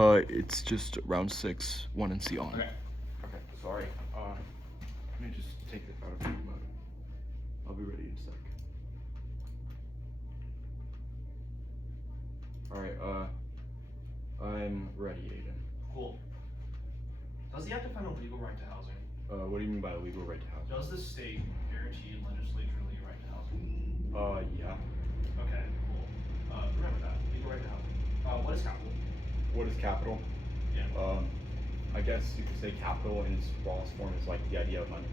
It's just round 6, 1 and C on. Okay. Okay, sorry. Let me just take it out of the mode. I'll be ready in a sec. Alright, I'm ready, Aiden. Cool. Does he have to find a legal right to housing? What do you mean by legal right to housing? Does the state guarantee legislaturally a right to housing? Yeah. Okay, cool. Remember that. Legal right to housing. What is capital? What is capital? Yeah. I guess you could say capital in its rawest form is like the idea of money.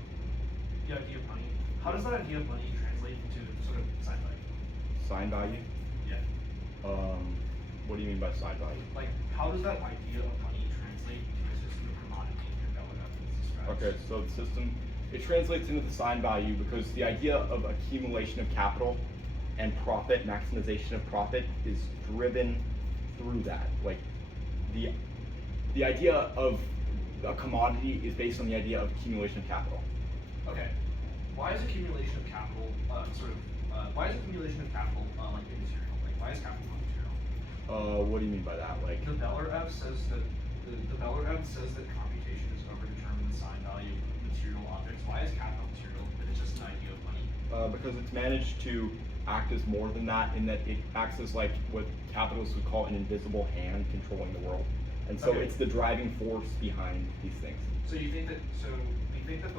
The idea of money. How does that idea of money translate into sort of sign value? Sign value? Yeah. What do you mean by sign value? Like, how does that idea of money translate to a system of commodity that would have been described? Okay, so the system, it translates into the sign value because the idea of accumulation of capital and profit, maximization of profit, is driven through that. Like, the idea of a commodity is based on the idea of accumulation of capital. Okay. Why is accumulation of capital why is accumulation of capital like immaterial? Like, why is capital not material? What do you mean by that? Like, The Bellerev says that computation is overdetermined the sign value of material objects. Why is capital material? But it's just an idea of money. because it's managed to act as more than that, in that it acts as like what capitalists would call an invisible hand controlling the world. And so Okay. it's the driving force behind these things. So you think that the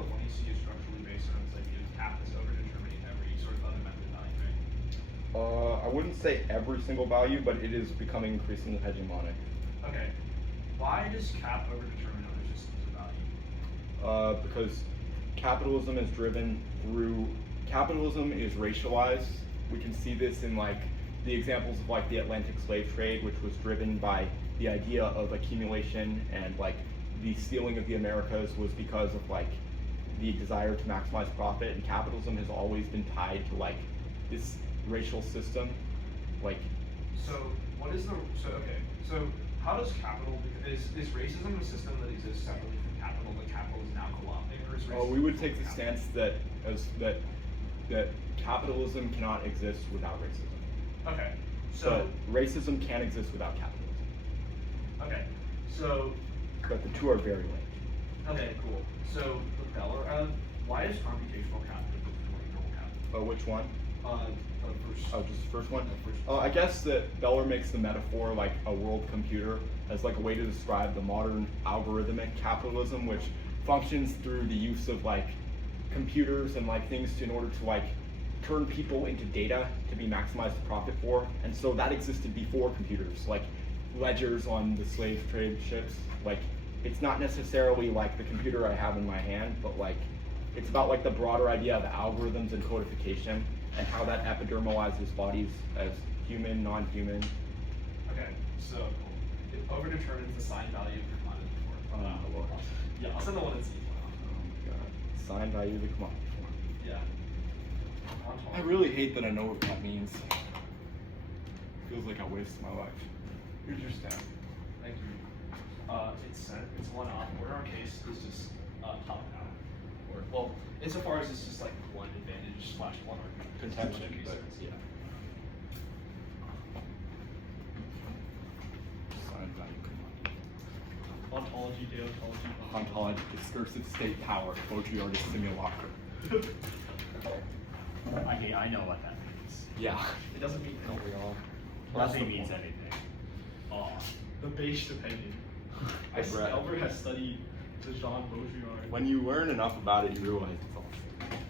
one you see is structurally based on this idea of cap is overdetermining every sort of other method value, right? I wouldn't say every single value, but it is becoming increasingly hegemonic. Okay. Why does cap overdetermine other systems of value? Because capitalism is driven through, capitalism is racialized. We can see this in like the examples of like the Atlantic slave trade, which was driven by the idea of accumulation, and like the stealing of the Americas was because of like the desire to maximize profit, and capitalism has always been tied to like this racial system. Like, So how does capital, is racism a system that exists separately from capital, that capital is now co-opting, or is racism? we would take the stance that that capitalism cannot exist without racism. Okay. So But racism can exist without capitalism. okay. So But the two are very linked. okay, cool. So the Bellerev, why is computational capitalism normal capital? Which one? First. Oh, just the first one? First. I guess that Beller makes the metaphor like a world computer as like a way to describe the modern algorithmic capitalism, which functions through the use of like computers and like things in order to like turn people into data to be maximized profit for. And so that existed before computers, like ledgers on the slave trade ships. Like, it's not necessarily like the computer I have in my hand, but like it's about like the broader idea of algorithms and codification, and how that epidermalizes bodies as human, non-human. Okay, so it overdetermines the sign value of your commodity form. Lord. Yeah, I'll send the one in C. Oh my god. Sign value of the commodity form. Yeah. I really hate that I know what that means. Feels like I wasted my life. Here's your stamp. Thank you. It's sent. It's one off. Order on case is just top down. Or well, insofar as it's just like one advantage / one argument. Contention, but yeah. Sign value commodity. Ontology, deontology. Ontology, discursive state power, poetry artist simulacra. I know what that means. Yeah. It doesn't mean We all. Nothing means anything. Oh. the beige opinion. Elmer has studied the Jean Baudrillard. When you learn enough about it, you realize it's all.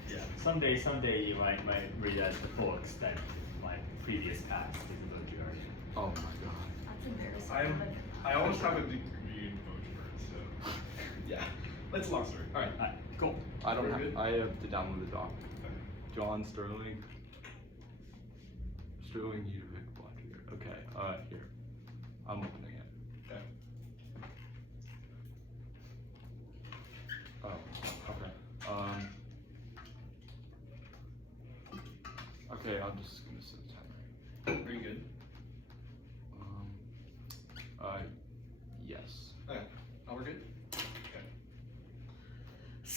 Yeah. Someday you might read as the full extent of my previous past in Baudrillard. Oh my god. That's embarrassing. I almost have a degree in Baudrillard, so Yeah. that's a long story. All right. Cool. I don't Very have. good. I have to download the doc. John Sterling. Sterling Udovic Baudrillard. Okay. Here. I'm opening it. Okay. Oh. Okay. Okay. I'm just gonna set the timer. Very good. Yes. Okay. Now we're good. Okay.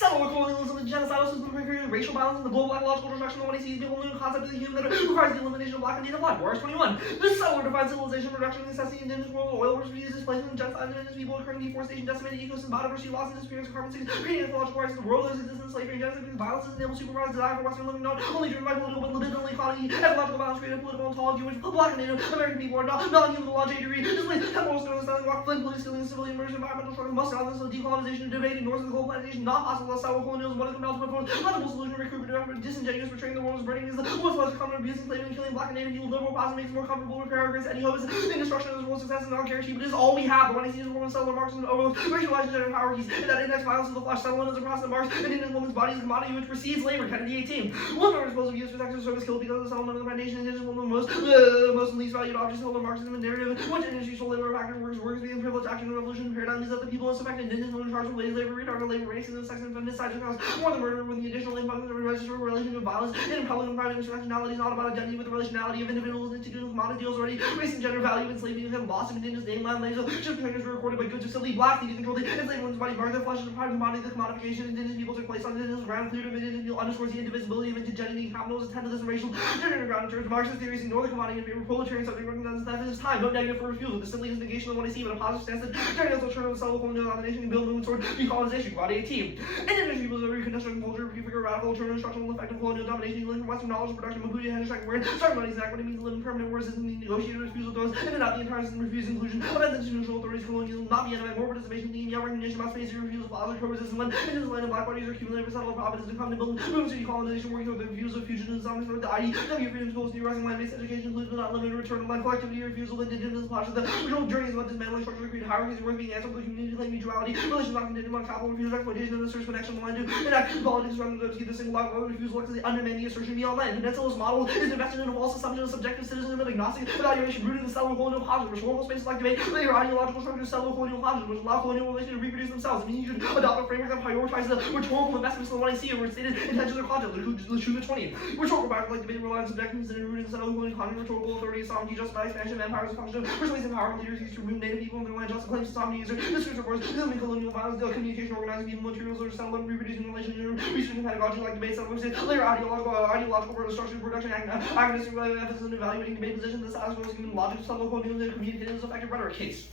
Settler colonialism and genocidal system of racial violence and the global ecological destruction of what he sees people new concept of the human that requires the elimination of black and native life. Whereas 21. This settler defines civilization, reduction, necessity, indigenous world, oil resources, displacement, genocide, indigenous people, occurring deforestation, decimated ecosystem, biodiversity, loss and disappearance of carbon sinks, creating ecological crisis, the world is existence, slavery, and genocide, because violence is enabled supervised desire for Western living, not only driven by political but libidinal economy, ecological balance, creative political ontology, which black and native American people are not non-human to law J degree, displaced, temporal stones, selling rock, flint, police killing, civilian murders, environmental struggle, must silence, decolonization, debate, ignores the global plantation, not possible, settler colonialism, what is the ultimate form, logical solution, recruitment, disingenuous, betraying the world is burning, is the most less common abuse, enslaving, killing black and native people, liberal process makes it more comfortable, repair against any hope, is the destruction of this world's success and non-guarantee, but it is all we have. But when I see this woman settler Marxism, racialized gender hierarchies, and that index violence of the flesh, settlement is across the marks, and in a woman's body is a commodity which precedes labor, Kennedy 18. Women are supposed to be used for sexual service killed because of the settlement of the plantation, indigenous women, most and least valued objects, settler Marxism and narrative, which industry sold labor factor workers being privileged, acting in the revolution paradigm is that the people is affected, indigenous women charged with wage labor, retarded labor, racism, sex and feminist cause more than murder with the additional impact of the register of relation of violence, and public and private intersectionality is not about identity with the relationality of individuals and institutional commodity deals already, race and gender value, enslaving and loss of indigenous name, land, language, ship containers were recorded by goods of simply black, leading control, enslaved women's body, mark their flesh is a private commodity, the commodification of indigenous people took place on indigenous ground, clear of indigenous people underscores the indivisibility of indigeneity, capitalism, attend to this racial, gender ground in terms of Marxist theories, ignore the commodity in favor of proletarian subject recognizes that at this time, no negative for refusal, this simply is negation of what I see, but a positive stance that China's alternative settler colonial domination can build movements toward decolonization, body 18. Indigenous peoples are reconstructing culture, prefigure radical alternative structural effect of colonial domination, link from Western knowledge production, Mabuti, Henderson, word, starting money exact what it means to live in permanent wars, isn't the negotiated refusal of those, and not the entire system refuse inclusion of institutional authorities, colonialism, not be enemy, more participation, the recognition about space, refusal of laws, co-resistance, when indigenous land and black bodies are accumulated for settler providence to come to build movements to decolonization, working toward the refusal of fusionism, for the IEW freedom schools, theorizing land-based education, includes but not limited return of land collectivity, refusal of indigenous posture, the original journeys about dismantling structural creed hierarchies worth being answered with community claim mutuality, relations not contingent on capital, refusal of exploitation, and the search for connection on the land to enact politics around the keep the single out refusal to the undemanding assertion beyond land. The Peninsula's model is invested in a false assumption of subjective citizenship and agnostic evaluation rooted in the settler colonial posture, which formal spaces like debate, later ideological structures, settler colonial posture, which allow colonial relations to reproduce themselves. It means you should adopt a framework that prioritizes the rhetorical investments in the what I see over stated intentions or content, Lachuma 20. Rhetorical practice like debate relies on subjectives and rooted in the settler colonial content, rhetorical authority, sovereignty, justified expansion of empires, function, persuasive power, leaders used to remove native people and their land, just claims to sovereignty user, discourse of words, colonial violence, communication, organizing people, materials, or settlement, reproducing relation, research and pedagogy like debate, settlers, later ideological structure, production, agonistic emphasis on evaluating debate positions, the status quo, human logic, settler colonialism, communicating as effective rhetoric case.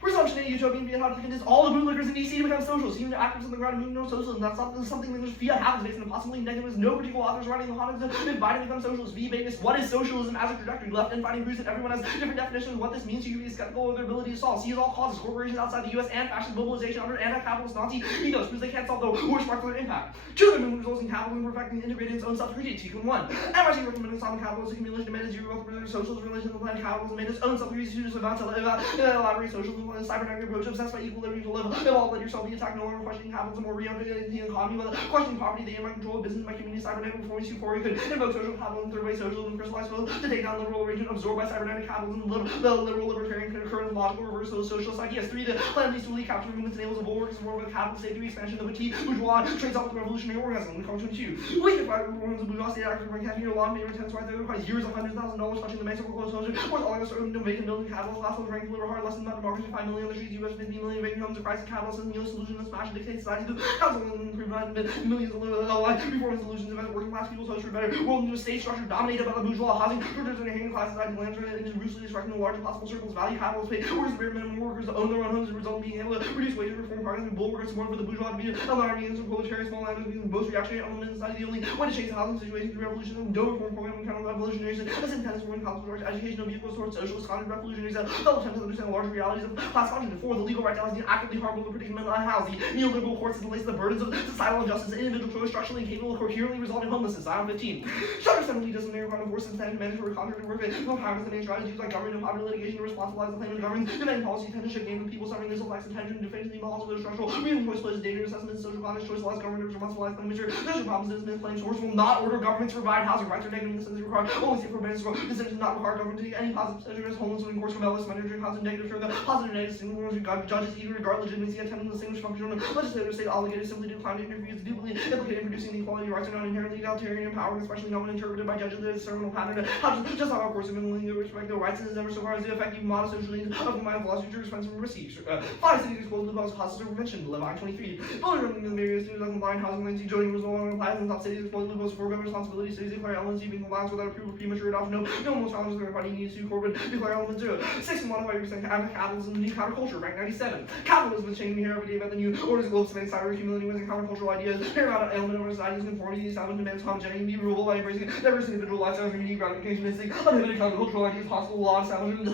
Presumption in utopian being how to convince all the bootlickers in DC to become socialists, even the actors on the ground moving no socialism. That's something that just fiat happens based on possibly negative, no particular authors writing the Hobbes and Biden to become socialists. V. Basis, what is socialism as a trajectory? Left and finding proofs that everyone has different definitions of what this means. You can be skeptical of their ability to solve. Seize all causes, corporations outside the US and fascist mobilization under anti-capitalist Nazi egos, because they can't solve the war spark their impact. Two, the movement results in capitalism perfecting and integrating its own self-critique. Teaching 1. MIT recommending solving capitalism accumulation demanded zero wealth for socialist relations with land capitalism made its own self-critique about to elaborate socialism and cybernetic approach obsessed by equilibrium to live all let yourself be attacked no longer questioning capitalism or reorienting the economy but questioning property they aim at control of business by community cybernetic performance euphoria could invoke social capitalism third way socialism crystallized will to take down liberal arrangement absorbed by cybernetic capitalism the liberal libertarian can occur in logical reversal of socialist ideas 3 the plan leads to elite capture movements enables a bulwark support with capital state through expansion of a T bourgeois trades off with revolutionary organism in Cartoon 2 weak fight reforms of bourgeois state actors bring caffeine law favor intense right there requires years of $100,000 touching the Mexico close soldier force all of us to vacant building capital class of rank deliver hard lessons about democracy 5 million on the streets US 50 million vacant homes of crisis capitalism the solution to smash and dictate society to council and improve millions of life reform solutions about working class people's hopes for better world into a state structure dominated by the bourgeois housing producers and hanging classes ideal lands into ruthlessly destructing the largest possible circles value capitalists pay workers bare minimum workers to own their own homes and result in being able to reduce wages reform progress and bulwark support for the bourgeois to be alarming and proletarian small land being the most reactionary element in society the only way to change the housing situation through revolution and no reform program and counter revolutionaries as intense for council towards educational vehicles towards socialist content revolutionaries that fellow attempts to understand the larger realities of class consciousness 4 the legal right to housing actively harmful to predicting mental health the neoliberal courts that place the burdens of societal injustice and individual choice structurally incapable of coherently resolving homelessness Item 15 Shutter suddenly doesn't make require force and standard mandatory contract work no Congress and strategies like government and popular litigation to responsibilize the claimant government demand policy tend to shift game of people suffering this lacks attention defense the laws of their structural reason choice places data assessments social climate choice allows government to responsibilize claimants social problems dismiss claims source will not order government to provide housing rights or negative in the sense required only state for bands decisions not require government to take any positive measures homeless women course rebellious mandatory housing negative for the positive United States judges either regard legitimacy attempting to distinguish function from legislators state obligated simply to decline to interfere with deeply implicated in producing the equality rights are not inherently egalitarian in power, especially not when interpreted by judges as a terminal pattern. Just how our courts of inwardly respect their rights is never so far as the effective modest social needs of the mind of philosophy jurisprudence from receives. 5 cities exposed to the causes of prevention. Line 23. Building in the various students like combined housing lanes, joining was no longer applies in top cities exposed to the for government responsibility. Cities declare elements being compliance without approval, premature adoption. No more challenges third party needs to corporate declare element 0. 6 modify percent anti-capitalism, new counterculture. Rank 97. Capitalism is changing here every day about the new orders of global space, cyber accumulating with countercultural ideas. Paramount element of society's conformity, the establishment demands homogeneity, be removal by embracing diverse individual lifestyles, community gratificationistic, uninhibited countercultural ideas, possible law establishment,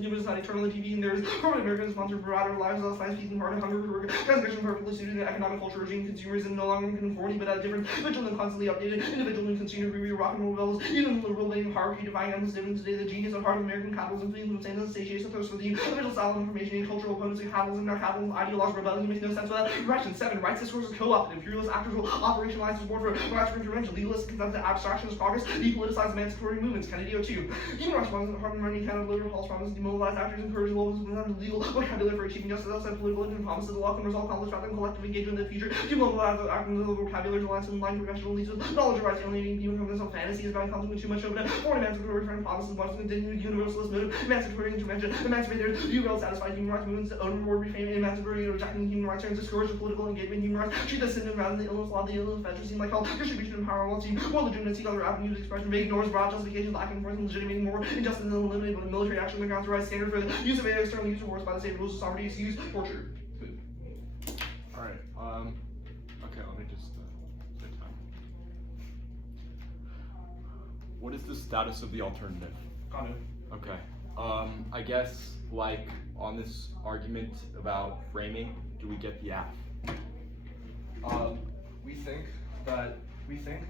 human society, turn on the TV, and there's corporate Americans sponsored for outer lives, science, peace, and harder hunger, transgression perfectly suited to economic culture regime, consumerism no longer in conformity, but at different, vigilant and constantly updated, individual and consumer review, rock and roll rebels, even the liberal living hierarchy, defying elements living today, the genius of heart of American capitalism, feelings of sameness, satiation, thirst for the individual style of information, and cultural opponents of capitalism, now capitalism, ideologues, rebellion, makes no sense without repression. 7. Rights discourses co-opted, imperialist actors will operationalize support for rights for intervention, legalists consent to abstractionist progress, depoliticized emancipatory movements, Kennedy 02. Human rights promises, hard money, kind of liberal false promises, demobilize actors, encourage laws, legal vocabulary for achieving justice, outside political and promises, the law can resolve conflicts rather than collective engagement in the future, demobilize acting the vocabulary, reliance on line professional leads with knowledge of rights, alienating people from this fantasies about conflict with too much over foreign emancipatory friend promises, once continued universalist motive, emancipatory intervention, emancipated, you will satisfy human rights movements, own reward, reframe, emancipatory, rejecting human rights, turns discourage political engagement, human rights, treat the symptom rather than the illness, law, the illness, fetch, seem like health, distribution and power, while seeing more legitimate, seek other avenues of expression, may ignores broad justification, lacking enforcement, legitimating more injustice than eliminating but military action on the grounds of rights, standard for the use of external use of force by the state rules of sovereignty, is used, torture. Alright, okay, let me just, take time. What is the status of the alternative? Kind Okay, I guess, like, on this argument about framing, do we get the F? we think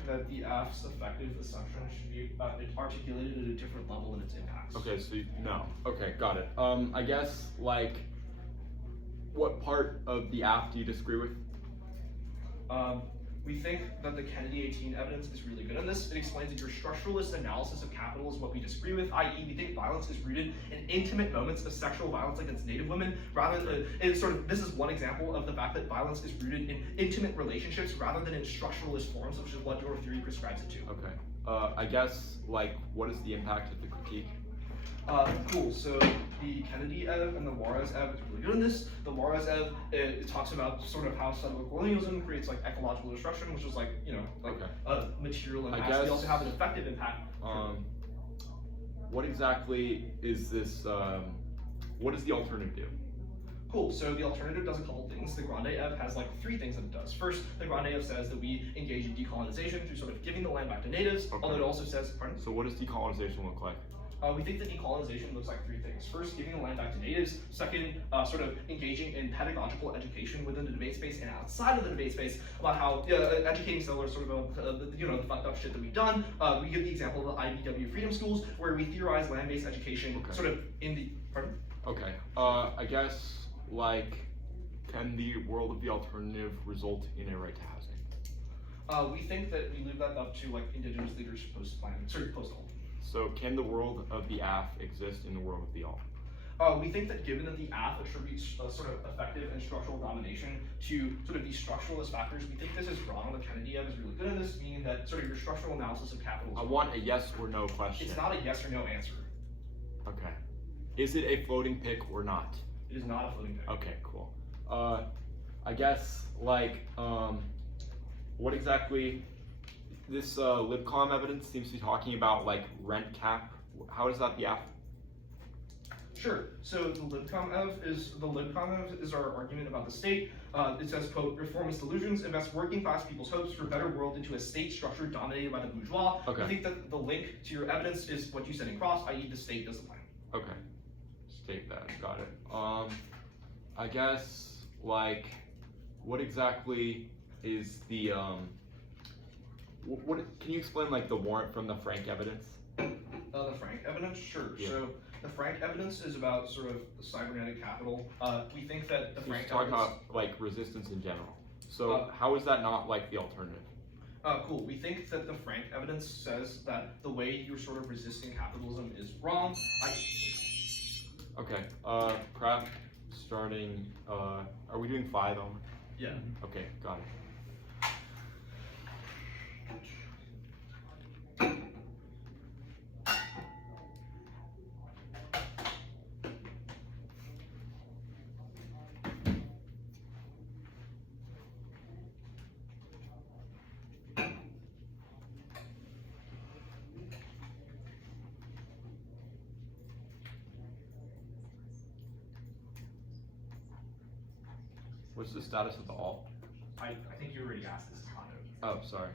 that the F's effective assumption should be articulated at a different level in its impacts. Okay, so no. Okay, got it. I guess, like, what part of the F do you disagree with? We think that the Kennedy 18 evidence is really good on this. It explains that your structuralist analysis of capital is what we disagree with, i.e. we think violence is rooted in intimate moments of sexual violence against Native women, rather than, this is one example of the fact that violence is rooted in intimate relationships rather than in structuralist forms, which is what your theory prescribes it to. Okay. I guess, like, what is the impact of the critique? Cool. So the Kennedy Ev and the Juarez Ev is really good in this. The Juarez Ev, it talks about sort of how settler colonialism creates like ecological destruction, which is like, you know, like a material impact. We also have an effective impact. What exactly is this? What does the alternative do? Cool, so the alternative does a couple things. The Grande Ev has like 3 things that it does. First, the Grande Ev says that we engage in decolonization through sort of giving the land back to natives, although it also says, pardon? So what does decolonization look like? We think that decolonization looks like 3 things. First, giving the land back to natives. Second, sort of engaging in pedagogical education within the debate space and outside of the debate space about how educating settlers sort of the fucked up shit that we've done. We give the example of the IBW freedom schools where we theorize land-based education sort of in the, pardon? Okay, I guess, like, can the world of the alternative result in a right to housing? We think that we leave that up to like indigenous leaders post-all. So can the world of the AF exist in the world of the all? We think that given that the AF attributes sort of effective and structural domination to sort of these structuralist factors, we think this is wrong. The Kennedy Ev is really good at this, meaning that sort of your structural analysis of capitalism. I want a yes or no question. It's not a yes or no answer. Okay. Is it a floating pick or not? It is not a floating pick. Okay, cool. I guess, like, what exactly, this LibCom evidence seems to be talking about, like, rent cap. How is that the AF? Sure. So the LibCom Ev is our argument about the state. It says, quote, reformist delusions invest working class people's hopes for a better world into a state structure dominated by the bourgeois. Okay. I think that the link to your evidence is what you said in cross, i.e. the state does the plan. Okay. State that, got it. I guess, like, what exactly is the, what can you explain, like, the warrant from the Frank evidence? The Frank evidence? Sure. Yeah. So the Frank evidence is about sort of cybernetic capital. We think that the Frank talking evidence... about, like, resistance in general. So how is that not, like, the alternative? Cool. We think that the Frank evidence says that the way you're sort of resisting capitalism is wrong. Okay. Prep starting. Are we doing 5 Elmer? Yeah. Okay, got it. What's the status of the alt? I think you already asked this condo. Oh, sorry.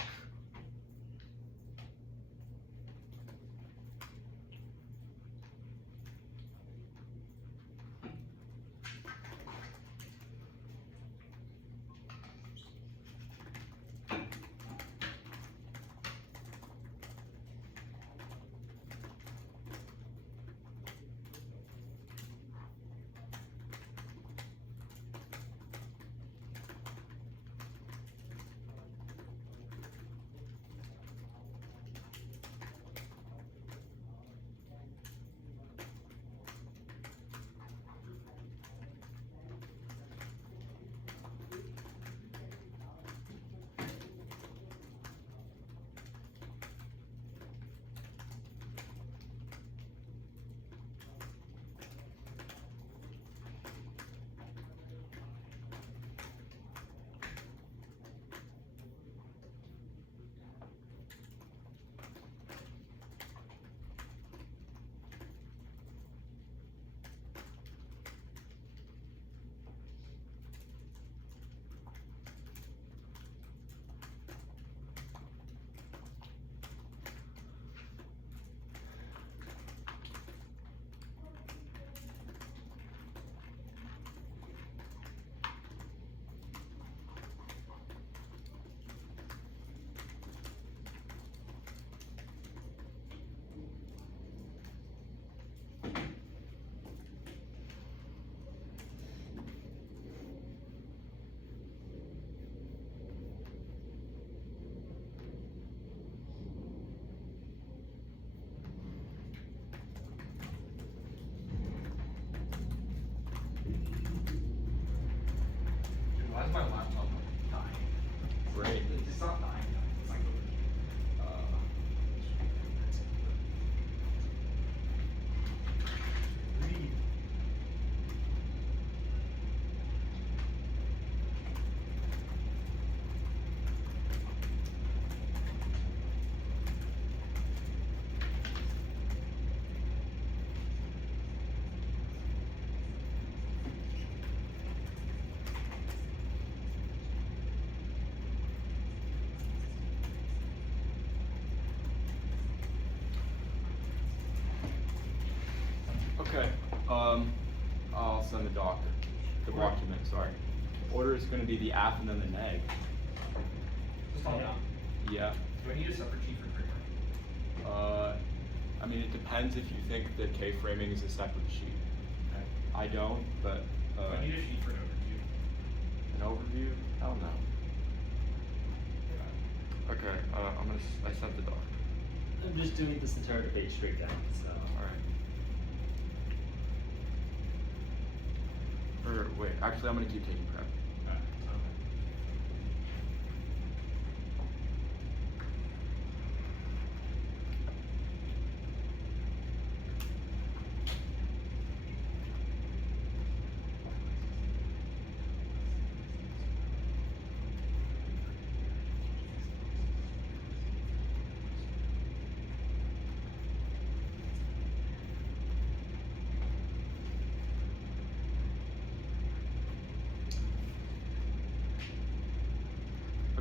Dude, why is my laptop dying? Great. It's not dying. It's like read. Okay. I'll send the document. Sorry. Order is going to be the app and then the neg. Just calm down. Yeah. Do I need a separate key for framework? I mean, it depends if you think that K-framing is a separate sheet. Okay. I don't, but Do I need a sheet for an overview? an overview? I don't know. Okay. I sent the doc. I'm just doing this entire debate straight down, so. All right. Or wait, actually, I'm gonna keep taking prep. Alright,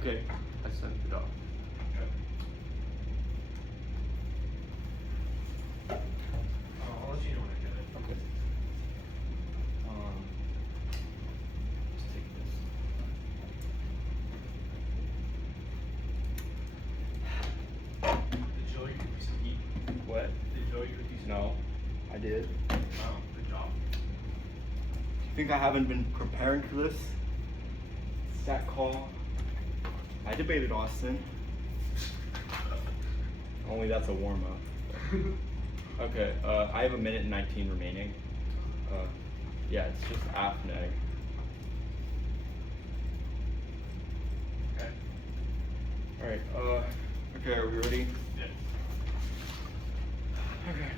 Okay, I sent the doc. I'll let you know when I get it. Okay. Let's take this. Did Joey give you some heat? What? Did Joey give you some No, I did. Oh, good job. You think I haven't been preparing for this? Stat call. I debated Austin. Only that's a warm up. Okay, I have 1 minute and 19 remaining. Yeah, it's just AFNEG. Okay. Alright, okay, are we ready? Yeah. Okay.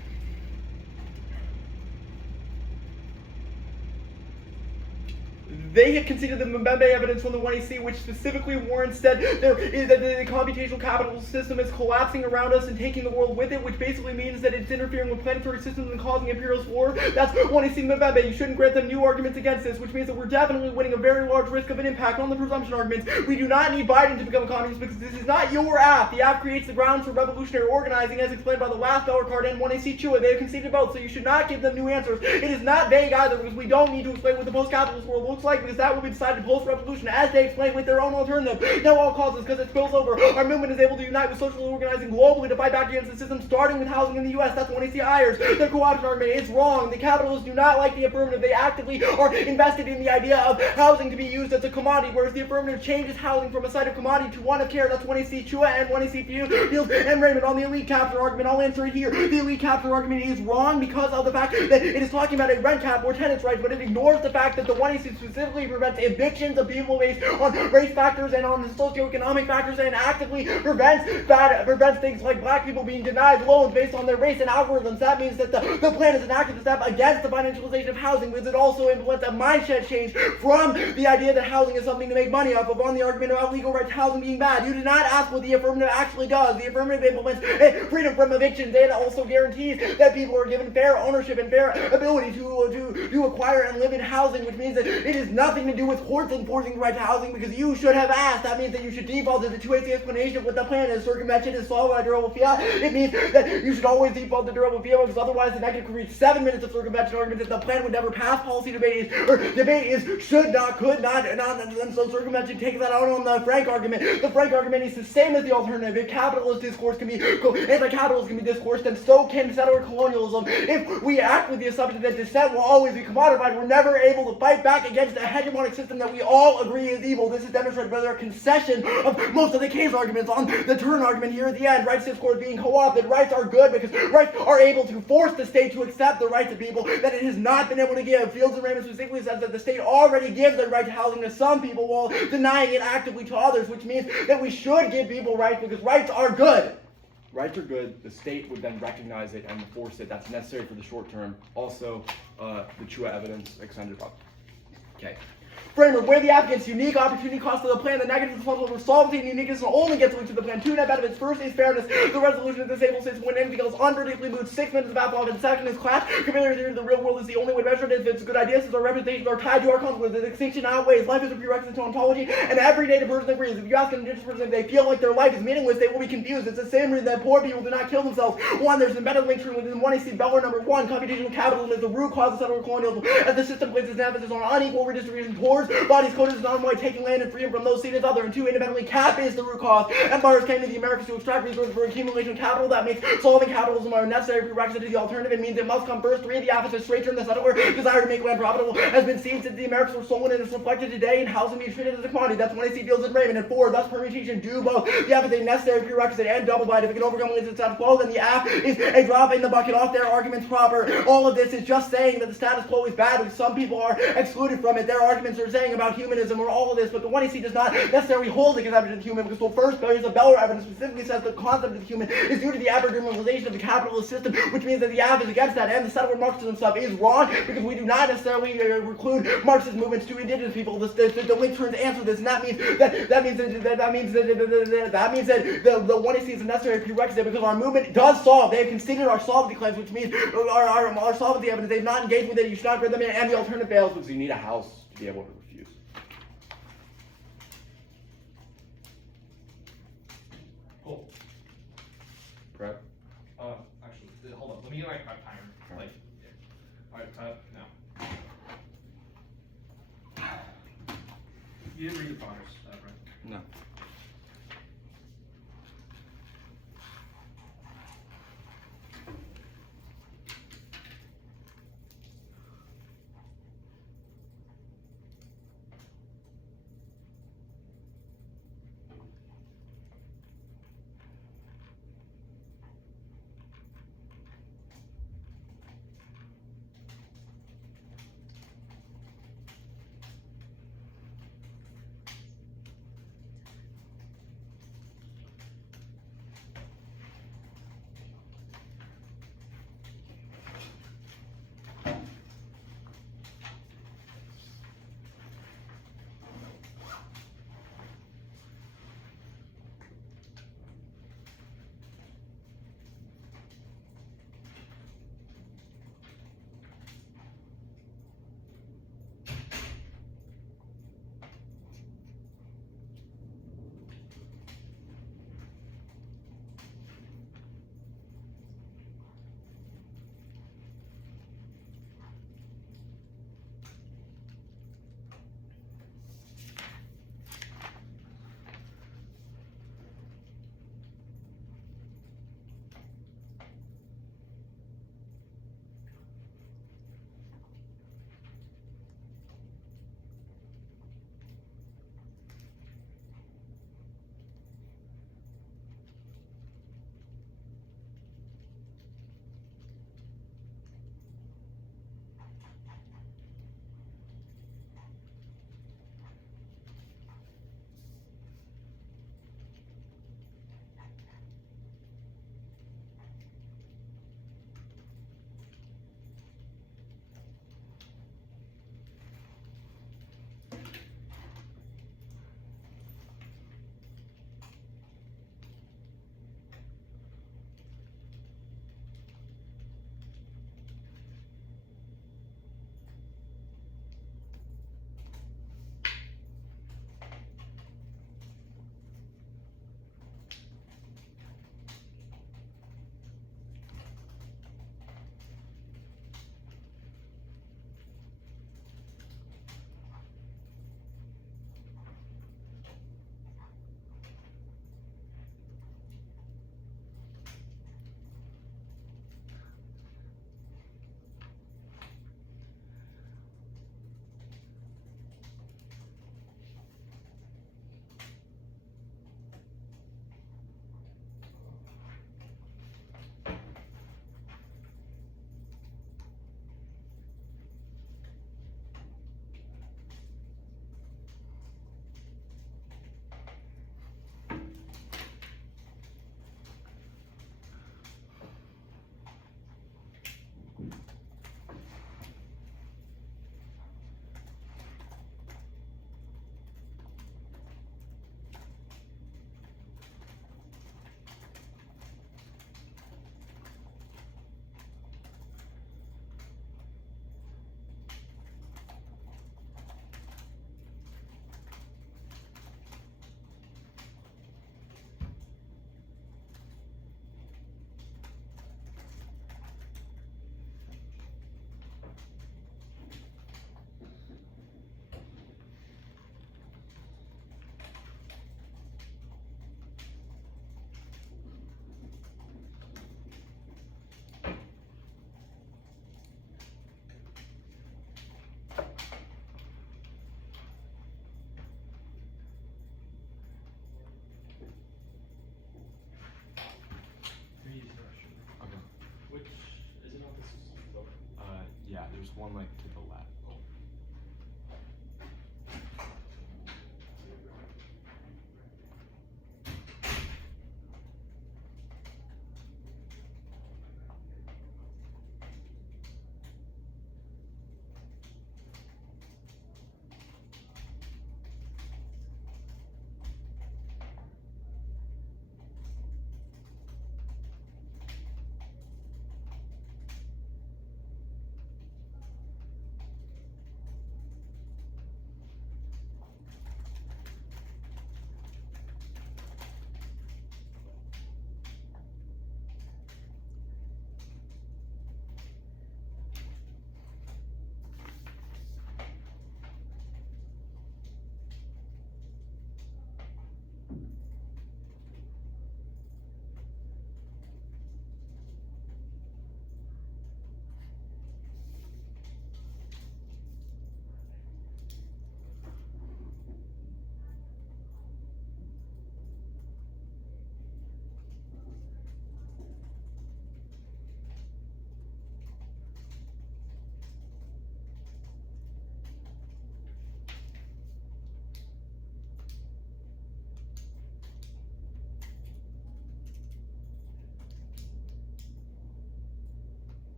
They have considered the Mbembe evidence from the 1AC, which specifically warrants that there is that the computational capital system is collapsing around us and taking the world with it, which basically means that it's interfering with planetary systems and causing imperialist war. That's 1AC Mbembe. You shouldn't grant them new arguments against this, which means that we're definitely winning a very large risk of an impact on the presumption arguments. We do not need Biden to become a communist because this is not your app. The app creates the grounds for revolutionary organizing, as explained by the last Beller card and 1AC Chua. They have conceded both, so you should not give them new answers. It is not vague either, because we don't need to explain what the post-capitalist world looks like, because that will be decided post-revolution, as they explain with their own alternative. No all causes, because it spills over. Our movement is able to unite with social organizing globally to fight back against the system, starting with housing in the U.S. That's when they see hires. Their co-option argument is wrong. The capitalists do not like the affirmative. They actively are invested in the idea of housing to be used as a commodity, whereas the affirmative changes housing from a site of commodity to one of care. That's when they see Chua and when they see Fields and Raymond. On the elite capture argument, I'll answer it here. The elite capture argument is wrong because of the fact that it is talking about a rent cap or tenants' rights, but it ignores the fact that the 1AC specifically prevents evictions of people based on race factors and on the socioeconomic factors, and actively prevents things like black people being denied loans based on their race and algorithms. That means that the plan is an active step against the financialization of housing, because it also implements a mindset change from the idea that housing is something to make money off of on the argument about legal right to housing being bad. You did not ask what the affirmative actually does. The affirmative implements freedom from evictions and also guarantees that people are given fair ownership and fair ability to acquire and live in housing, which means that it has nothing to do with courts enforcing the right to housing, because you should have asked. That means that you should default to the 2AC explanation of what the plan is. Circumvention is solved by durable fiat. It means that you should always default to durable fiat, because otherwise the negative could reach 7 minutes of circumvention arguments that the plan would never pass. Policy debate is should not, could not, and so circumvention takes that out on the Frank argument. The Frank argument is the same as the alternative. If capitalist discourse can be anti-capitalist can be discourse, then so can settler colonialism. If we act with the assumption that dissent will always be commodified, we're never able to fight back against a hegemonic system that we all agree is evil. This is demonstrated by their concession of most of the case arguments. On the turn argument here at the end, rights discourse being co-opted. Rights are good because rights are able to force the state to accept the rights of people that it has not been able to give. Fields and Raymond specifically says that the state already gives the right to housing to some people while denying it actively to others, which means that we should give people rights because rights are good. Rights are good. The state would then recognize it and enforce it. That's necessary for the short term. Also, the Chua evidence extended up. Okay. Framework, where the applicant's unique opportunity cost of the plan, the negative responsible for solvency and uniqueness will only get linked to the plan. Two net benefits. First is fairness. The resolution of the disabled system when anything else unpredictably moves 6 minutes of apple, and second is class. Comparing theory to the real world is the only way to measure it. If it's a good idea, since our representations are tied to our consequences. Extinction outweighs. Life is a prerequisite to ontology, and every native person agrees. If you ask an indigenous person if they feel like their life is meaningless, they will be confused. It's the same reason that poor people do not kill themselves. One, there's an embedded link between within 1AC Beller number 1. Computational capitalism is the root cause of settler colonialism, as the system places an emphasis on unequal redistribution towards bodies coded as non-white, taking land and freedom from those seen as other. And two, independently, cap is the root cause. Empires came to the Americas to extract resources for accumulation of capital. That makes solving capitalism a necessary prerequisite to the alternative. It means it must come first. Three, the opposite straight turn. The settler desire to make land profitable has been seen since the Americas were stolen, and is reflected today in housing being treated as a commodity. That's when I see Fields and Raymond. And four, thus permutation do both. The app is a necessary prerequisite and double bind. If it can overcome the status quo, then the app is a drop in the bucket off their arguments proper. All of this is just saying that the status quo is bad because some people are excluded from it. Their arguments are saying about humanism or all of this, but the 1AC does not necessarily hold the concept of the human, because the first phase of Beller evidence specifically says the concept of the human is due to the abnormalization of the capitalist system, which means that the app is against that, and the settler Marxism stuff is wrong, because we do not necessarily include Marxist movements to indigenous people. The link turns answer this, and that means that the 1AC is a necessary prerequisite, because our movement does solve. They have conceded our solvency claims, which means our solvency evidence. They've not engaged with it. You should not grant them in, and the alternative fails because you need a house to be able to refuse. Cool. Prep. Actually, hold on. Let me get my timer. Like, yeah. All right, now. You didn't read the progress, right? No.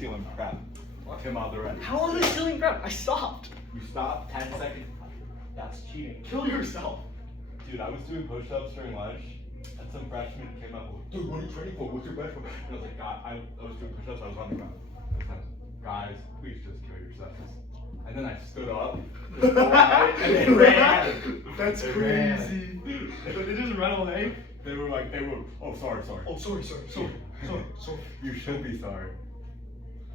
stealing crap. Came out the red. How was I stealing crap? I stopped. You stopped 10 seconds. That's cheating. Kill yourself. Dude, I was doing push-ups during lunch, and some freshman came up with, dude, what are you training for? What's your bench for? And I was like, God, I was doing push-ups, I was on the ground. I was like, guys, please just kill yourselves. And then I stood up, and they ran. That's They crazy. ran. So they just ran away? They were, oh, sorry. Oh, sorry. You should be sorry.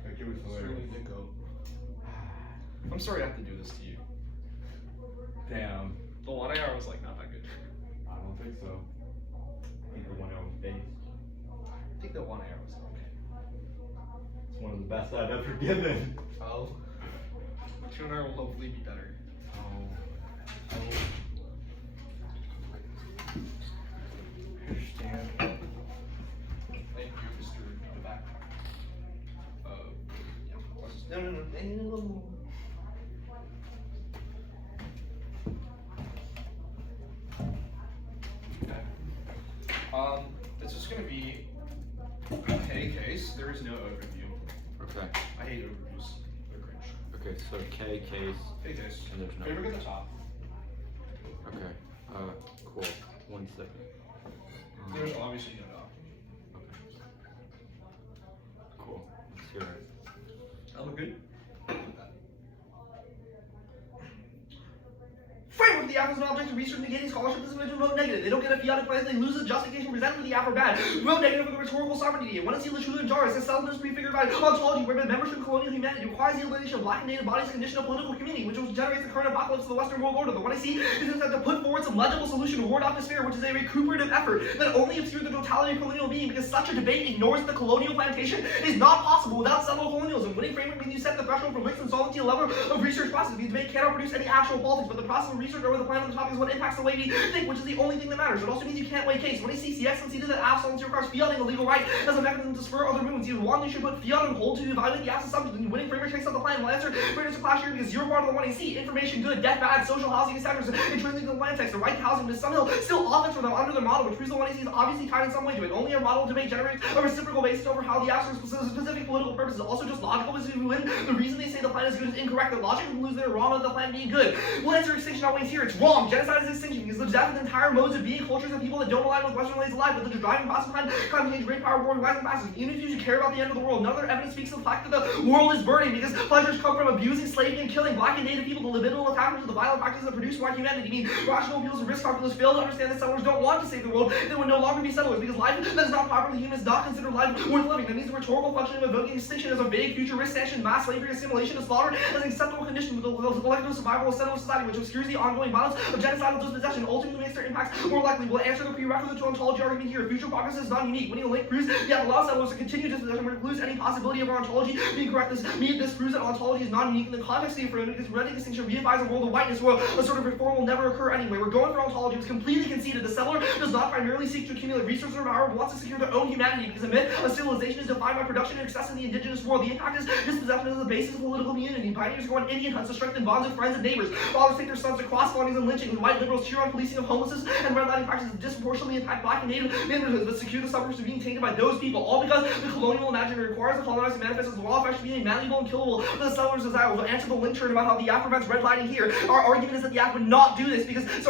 Like, it was hilarious. I'm sorry I have to do this to you. Damn. The 1 AR was like not that good. I don't think so. I think the 1 hour was based. I think the 1 AR was okay. It's one of the best I've ever given. Oh. 2 AR will hopefully be better. Oh. I understand. Thank you, Mr. in the back. Yeah. No. This is gonna be K case. There is no overview. Okay. I hate overviews. They're cringe. Okay, so K case. K case. And there's no. Favorite at the top. Okay. Cool. 1 second. There's obviously no doc. Okay. Cool. Let's hear it. Elmer good? Framework of the app is an object of research negating scholarship. This is vote negative. They don't get a fiat prize, they lose the justification presented with the app or bad. Vote negative for the rhetorical sovereignty. When it's the truth in jar, it says settlement is prefigured by ontology, whereby membership in colonial humanity requires the elimination of black and native bodies condition of political community, which generates the current apocalypse of the Western world order. The one I see is instead to put forward some legible solution to ward off despair, which is a recuperative effort that only obscures the totality of colonial being, because such a debate ignores that the colonial plantation is not possible without settler colonialism. Winning framework means you set the threshold for which insolvency level of research process. The debate cannot produce any actual politics, but the process of research over the plan of the topic is what impacts the way we think, which is the only thing that matters. It also means you can't weigh case. When you see CX conceded that absolvency requires fiating a legal right as a mechanism to spur other movements, you want you should put fiat on hold to evaluate the absent assumptions, and winning framework takes out the plan. Will answer frameworks to clash here because you're part of the one C. Information good, death bad, social housing standards, intrinsic to the land text, the right to housing, but somehow still offense for them under their model, which proves the one C is obviously tied in some way to it. Only a model debate generates a reciprocal basis over how the absent specific political purposes. Also just logical, because if you win, the reason they say the plan is good is incorrect. The logic concludes they're wrong on the plan being good. Will answer extinction outweighs here. It's wrong. Genocide is extinction because the death of entire modes of being, cultures, and people that don't align with Western ways of life, but the driving process behind climate change, great power, war, rising masses. Even if you should care about the end of the world, none other evidence speaks of the fact that the world is burning because pleasures come from abusing, slaving, and killing black and native people. The libidinal attachment to the violent practices that produce white humanity mean rational peoples and risk calculus fail to understand that settlers don't want to save the world. They would no longer be settlers because life that is not properly human is not considered life worth living. That means the rhetorical function of evoking extinction as a vague future risk sanction, mass slavery, assimilation, and slaughter as an acceptable condition with the collective survival of settler society, which obscures the ongoing violence of genocidal dispossession, ultimately makes their impacts more likely. Will answer the prerequisite to ontology argument here. Future progress is not unique. Winning a link proves that allows settlers to continue dispossession, which precludes any possibility of our ontology being correct. This proves that ontology is not unique in the context of the affirmative, because ready distinction reifies a world of whiteness where a sort of reform will never occur anyway. We're going for ontology. It's completely conceded. The settler does not primarily seek to accumulate resources or power, but wants to secure their own humanity, because a myth of civilization is defined by production and excess in the indigenous world. The impact is dispossession is the basis of political community. Pioneers go on Indian hunts to strengthen bonds of friends and neighbors. Fathers take their sons to cross colonies and lynching, and white liberals cheer on policing of homelessness and redlining practices that disproportionately impact black and native neighborhoods, but secure the suburbs from being tainted by those people. All because the colonial imaginary requires the colonized to manifest as law of action being malleable and killable. The settlers desire will answer the link turn about how the app prevents redlining here. Our argument is that the app would not do this because it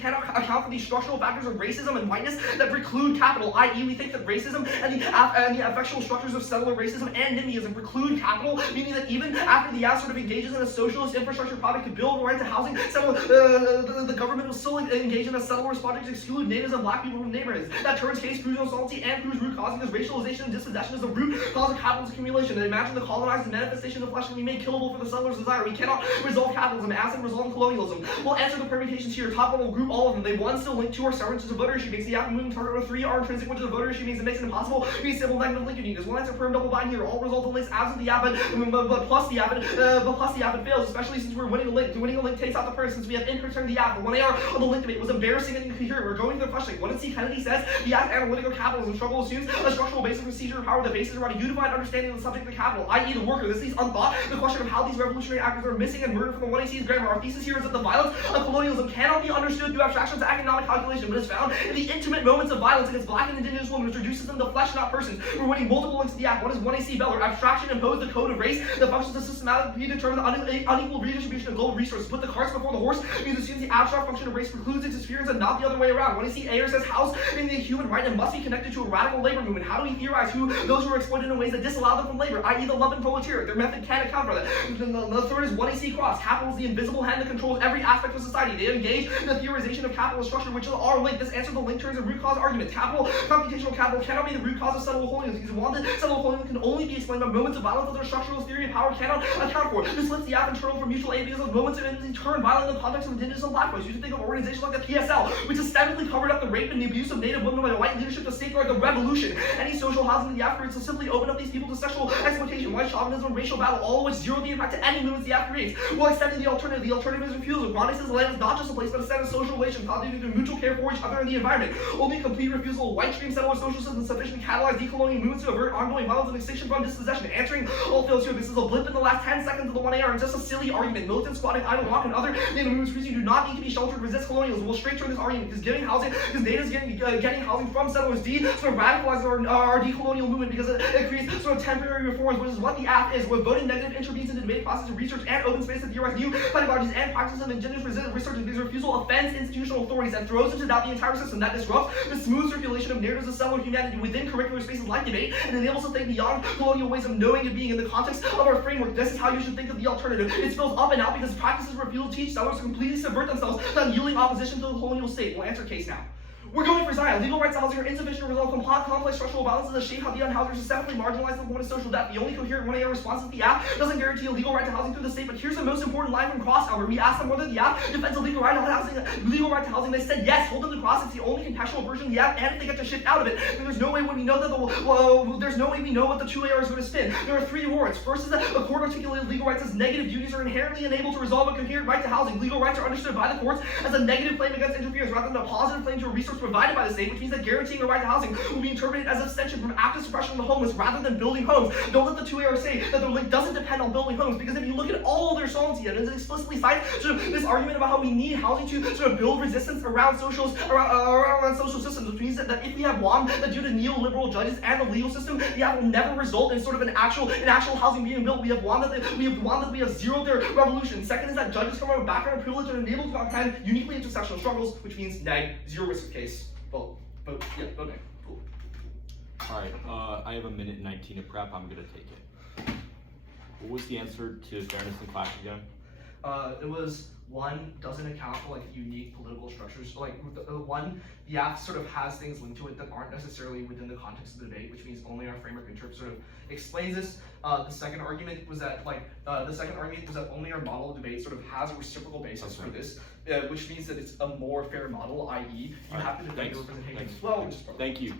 cannot account for the structural factors of racism and whiteness that preclude capital. I.e., we think that racism and the affectional structures of settler racism and NIMBYism preclude capital, meaning that even after the app sort of engages in a socialist infrastructure project to build a right to housing, the government will still engage in a settlerist project to exclude natives and black people from neighborhoods. That turns case proves insolvency and proves root cause, because racialization and dispossession is the root cause of capitalist accumulation. And imagine the colonized manifestation of flesh can be made killable for the settler's desire. We cannot resolve capitalism as in resolve colonialism. We'll answer the permutations here. Top level group all of them. They one still link to our severance to voter issue, makes the app moving target over 3 are intrinsic, which is a voter issue means it makes it impossible to be simple negative link unique. There's one answer perm double bind here. All result in links absent the app, but plus the app, it fails, especially since we're winning a link. Winning a link link takes out the persons we have input the app. The 1AR of the link debate was embarrassing and incoherent. We're going to the question. What C. Kennedy says, the act analytical capitalism struggle assumes a structural basic procedure of power that bases around a unified understanding of the subject of the capital, i.e. the worker. This leaves unthought the question of how these revolutionary actors are missing and murdered from the 1AC's grammar. Our thesis here is that the violence of colonialism cannot be understood through abstractions of economic calculation, but is found in the intimate moments of violence against black and indigenous women, which reduces them to flesh, not persons. We're winning multiple links to the act. One is 1AC Beller. Abstraction imposed the code of race that functions to systematically determine the unequal redistribution of global resources. Put the carts before the horse means assumes the abstract function of race precludes its experience and not the other way around. 1AC Ayer says house in the human right and must be connected to a radical labor movement. How do we theorize those who are exploited in ways that disallow them from labor, i.e. the lumpen proletariat? Their method can't account for that. The third is 1AC Cross. Capital is the invisible hand that controls every aspect of society. They engage in the theorization of capital structure, which is our link. This answers the link turns and root cause argument. Computational capital cannot be the root cause of settler colonialism, because wanted settler colonialism can only be explained by moments of violence that their structural theory of power cannot account for. This lets the app internal from mutual aid because of moments of in turn violent in the context of indigenous and black folks. You should think of organizations like the PSL, which systemically covered up the rape and the abuse of Native women by the white leadership to safeguard the revolution. Any social housing in the app creates will simply open up these people to sexual exploitation, white chauvinism, and racial battle, all of which zero the impact to any movements the app creates. While extending the alternative is refusal. Grande says the land is not just a place, but a set of social relations, constituted through mutual care for each other and the environment. Only complete refusal of white stream settler social systems sufficient to catalyze decolonial movements to avert ongoing violence and extinction from dispossession. Answering all fails here. This is a blip in the last 10 seconds of the 1AR and just a silly argument. Militant squatting, idle walk, and other native movements do not need to be sheltered to resist colonialism. We'll straight turn this argument because giving housing, because natives getting housing from settlers sort of radicalizes our decolonial movement because it creates sort of temporary reforms, which is what the app is. Where voting negative intervenes in the debate process of research and open space to theorize new pedagogies and practices of indigenous research, and because refusal offends institutional authorities and throws into doubt the entire system. That disrupts the smooth circulation of narratives of settler humanity within curricular spaces like debate and enables us to think beyond colonial ways of knowing and being in the context of our framework. This is how you should think of the alternative. It spills up and out because practices refuse to teach settlers to completely subvert themselves without yielding opposition to the colonial state. We'll answer case now. We're going for Zion. Legal rights to housing are insufficient to resolve complex structural balances that shape how the unhoused are systemically marginalized in the form of social debt. The only coherent 1AR response to the app doesn't guarantee a legal right to housing through the state, but here's the most important line from Cross, Elmer. We asked them whether the app defends a legal right to housing. They said yes. Hold them to Cross. It's the only contextual version of the app, and if they get to shift out of it, then there's no way we know that there's no way we know what the 2AR is going to spin. There are three warrants. First is that a court articulated legal rights as negative duties are inherently unable to resolve a coherent right to housing. Legal rights are understood by the courts as a negative claim against interference rather than a positive claim to a resource provided by the state, which means that guaranteeing a right to housing will be interpreted as abstention from active suppression of the homeless rather than building homes. Don't let the 2AR say that their link doesn't depend on building homes, because if you look at all their songs here, it explicitly cites sort of this argument about how we need housing to sort of build resistance around social systems, which means that if we have one that due to neoliberal judges and the legal system, the app will never result in sort of an actual housing being built. We have we have zeroed their revolution. Second is that judges come from a background of privilege and enabled to comprehend uniquely intersectional struggles, which means neg, zero risk of case. Vote neg. Cool. Alright, I have a minute 19 to prep. I'm gonna take it. What was the answer to fairness in class again? It was one doesn't account for like unique political structures. Like one, the app sort of has things linked to it that aren't necessarily within the context of the debate, which means only our framework interpret sort of explains this. The second argument was that only our model of debate sort of has a reciprocal basis for this, which means that it's a more fair model, i.e. you have to defend your representation as well. Which is Thank you.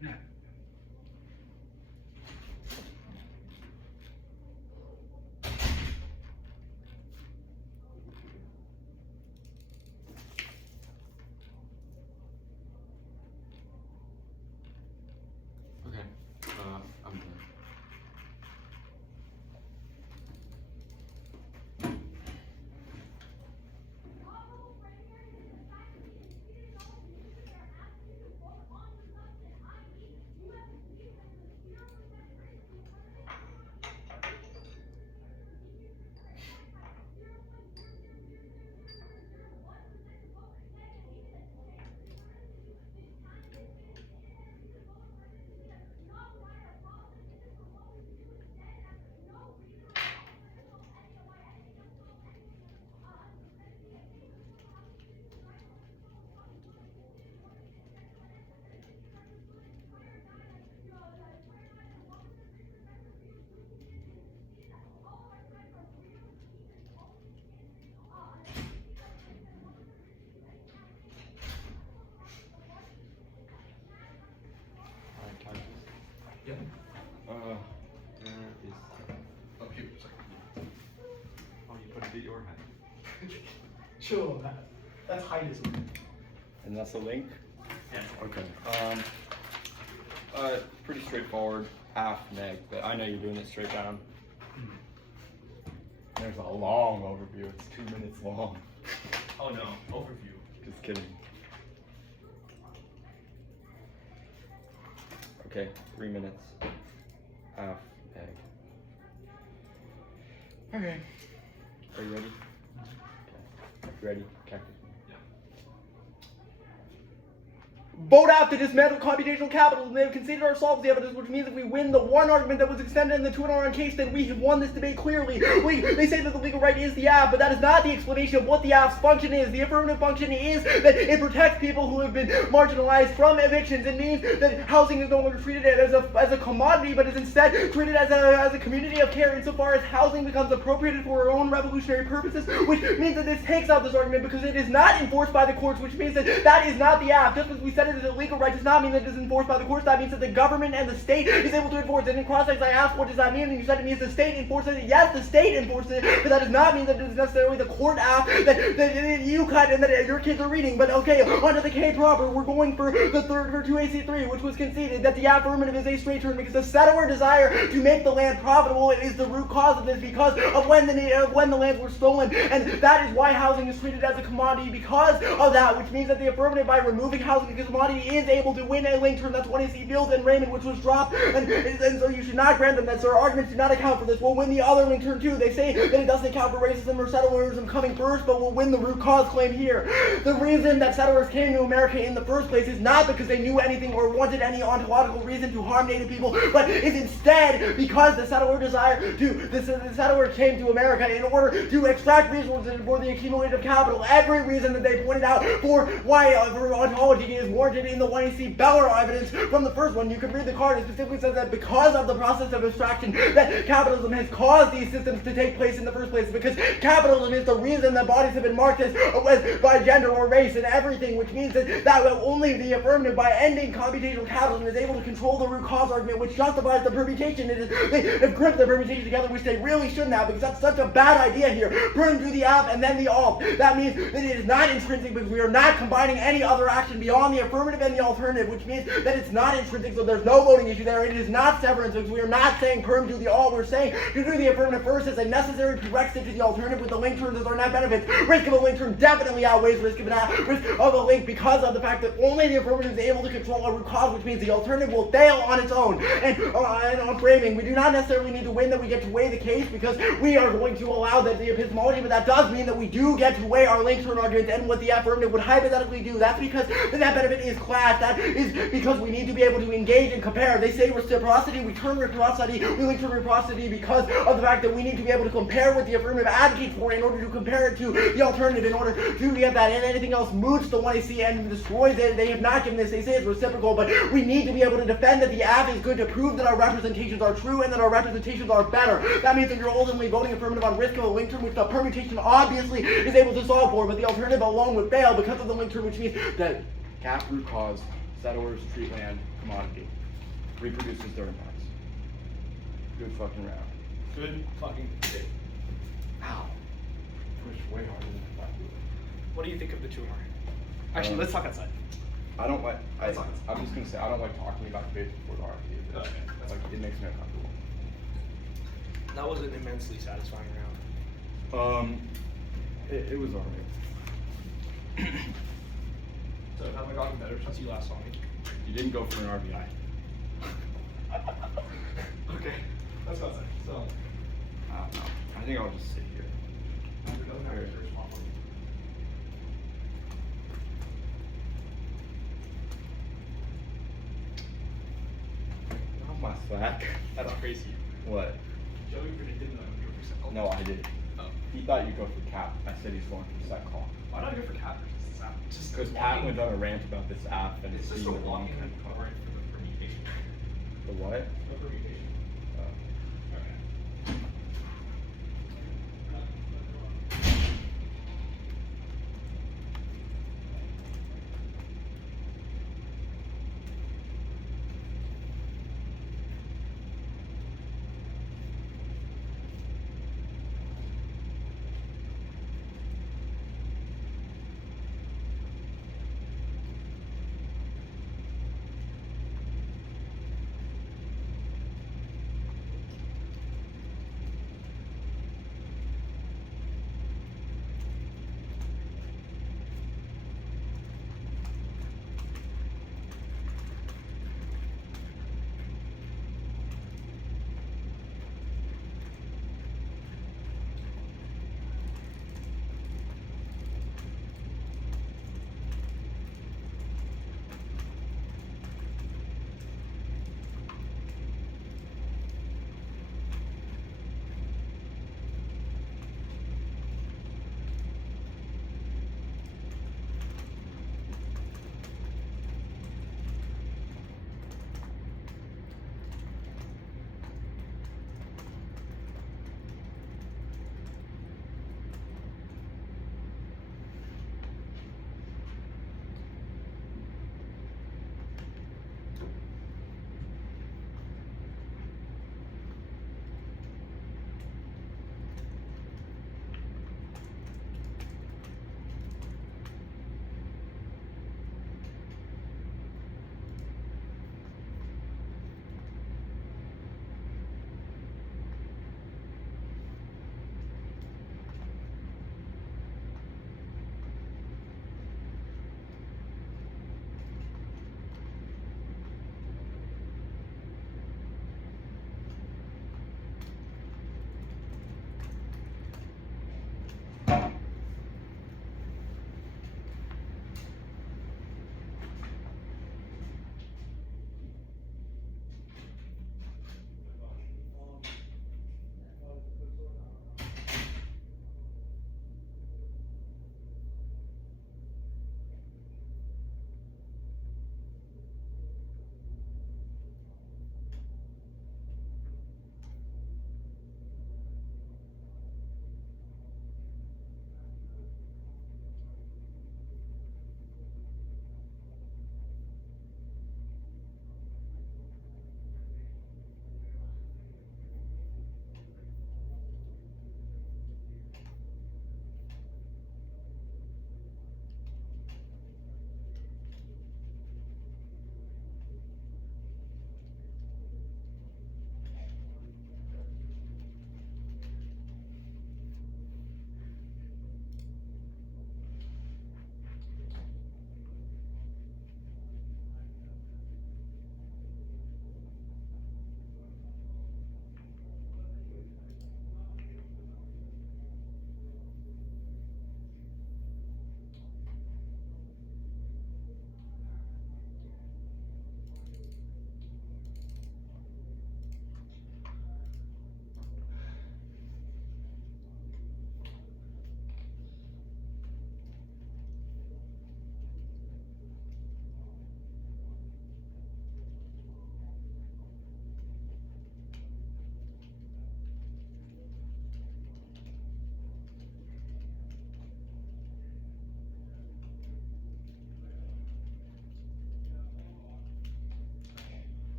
Yeah. Okay, I'm done. chill on that. That's heightism. And that's the link? Yeah. Okay. Pretty straightforward, half neg, but I know you're doing it straight down. There's a long overview, it's 2 minutes long. Oh no, overview. Just kidding. Okay, 3 minutes. Half neg. Okay. Are you ready? Okay. You ready? Cactus. Vote out to dismantle computational capitalism. They have conceded ourselves the evidence, which means if we win the one argument that was extended in the 2-hour case, then we have won this debate clearly. They say that the legal right is the app, but that is not the explanation of what the app's function is. The affirmative function is that it protects people who have been marginalized from evictions. It means that housing is no longer treated as a commodity, but is instead treated as a community of care insofar as housing becomes appropriated for our own revolutionary purposes, which means that this takes out this argument because it is not enforced by the courts, which means that that is not the app. Just as we said it is a legal right does not mean that it is enforced by the courts. That means that the government and the state is able to enforce it. In cross-text, I asked, what does that mean? And you said it means the state enforces it. Yes, the state enforces it, but that does not mean that it is necessarily the court app that you cut and that your kids are reading. But okay, onto the K proper, we're going for the third for 2AC3, which was conceded that the affirmative is a straight term because the settler desire to make the land profitable is the root cause of this because of when the lands were stolen, and that is why housing is treated as a commodity because of that, which means that the affirmative, by removing housing as a commodity, is able to win a link term. That's 1AC Fields and Raymond, which was dropped, and so you should not grant them that. So our arguments do not account for this. We'll win the other link term too. They say that it doesn't account for racism or settlerism coming first, but we'll win the root cause claim here. The reason that settlers came to America in the first place is not because they knew anything or wanted any ontological reason to harm Native people, but is instead because the settler came to America in order to extract resources for the accumulative capital. Every reason that they pointed out for why ontology is warranted in the 1AC Beller evidence from the first one. You can read the card. It specifically says that because of the process of abstraction that capitalism has caused these systems to take place in the first place, because capitalism is the reason that bodies have been marked as by gender or race and everything, which means that only the affirmative, by ending computational capitalism, is able to control the root cause argument, which justifies the permutation. They have grouped the permutation together, which they really shouldn't have, because that's such a bad idea here. Burn through the app and then the alt. That means that it is not intrinsic because we are not combining any other action beyond the affirmative and the alternative, which means that it's not intrinsic, so there's no voting issue there. It is not severance because we are not saying perm do the alt. We're saying to do the affirmative first as a necessary prerequisite to the alternative with the link terms as our net benefits. Risk of a link term definitely outweighs risk of a link because of the fact that only the affirmative is able to control a root cause, which means the alternative will fail on its own. And on framing, we do not necessarily need to win that we get to weigh the case because we are going to allow that the epistemology, but that does mean that we do get to weigh our link term arguments and what the affirmative would hypothetically do. That's because the net benefit is class. That is because we need to be able to engage and compare. They say reciprocity, we turn reciprocity, we link to reciprocity because of the fact that we need to be able to compare what the affirmative advocates for in order to compare it to the alternative in order to get that, and anything else moots the 1AC and destroys it. They have not given this. They say it's reciprocal, but we need to be able to defend that the app is good to prove that our representations are true and that our representations are better. That means that you're ultimately voting affirmative on risk of a link term, which the permutation obviously is able to solve for, but the alternative alone would fail because of the link term, which means that Cap root cause, settlers treat land commodity, reproduces dirt and parts. Good fucking round. Good fucking day. Ow. Pushed way harder than I thought. What do you think of the 2 hour? Actually, let's talk outside. I don't like. That's fine. I'm just gonna say I don't like talking about debates before the RFP. Okay, that's Like it makes me uncomfortable. That was an immensely satisfying round. It was alright. So have I gotten better since you last saw me? You didn't go for an RBI. Okay, let's go outside. So, I don't know. I think I'll just sit here. Andrew doesn't have to respond. Off my slack. That's crazy. What? Joey predicted that I would go for Settler. No, I did. Oh. He thought you'd go for Cap. I said he's going for set call. Why not go for Cat versus this app? Just Because Pat went on a rant about this app and It's it's just a being the wrong walking kind of call. warrant for the permutation. The what? The permutation. Okay.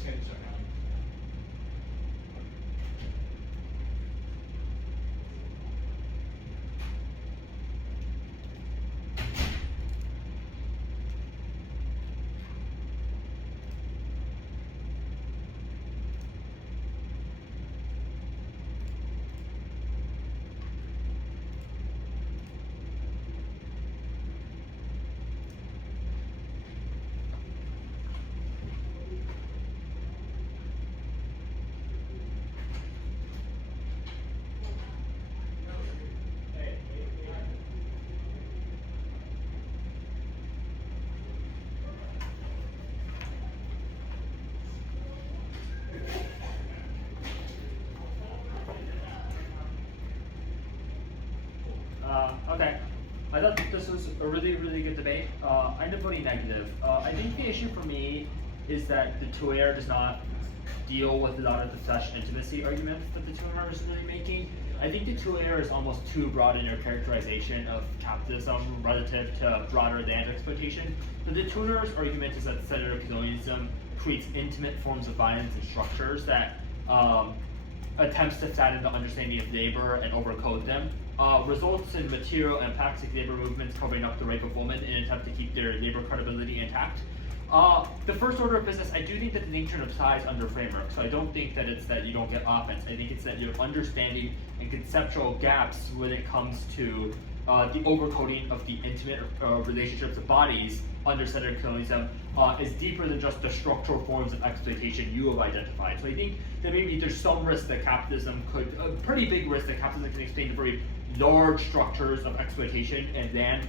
scanning start now. Okay. I thought this was a really, really good debate. I ended up voting negative. I think the issue for me is that the Tuer does not deal with a lot of the flesh intimacy arguments that the Tuer is really making. I think the Tuer is almost too broad in their characterization of capitalism relative to broader land exploitation. But the Tuer's argument is that settler colonialism creates intimate forms of violence and structures that attempts to fathom the understanding of labor and overcode them. Results in material and plastic labor movements covering up the rape of women in an attempt to keep their labor credibility intact. The first order of business, I do think that the nature applies under framework, so I don't think that it's that you don't get offense. I think it's that your understanding and conceptual gaps when it comes to the overcoding of the intimate relationships of bodies under settler colonialism is deeper than just the structural forms of exploitation you have identified. So I think that maybe there's some risk that capitalism could, a pretty big risk that capitalism can explain the very large structures of exploitation and land,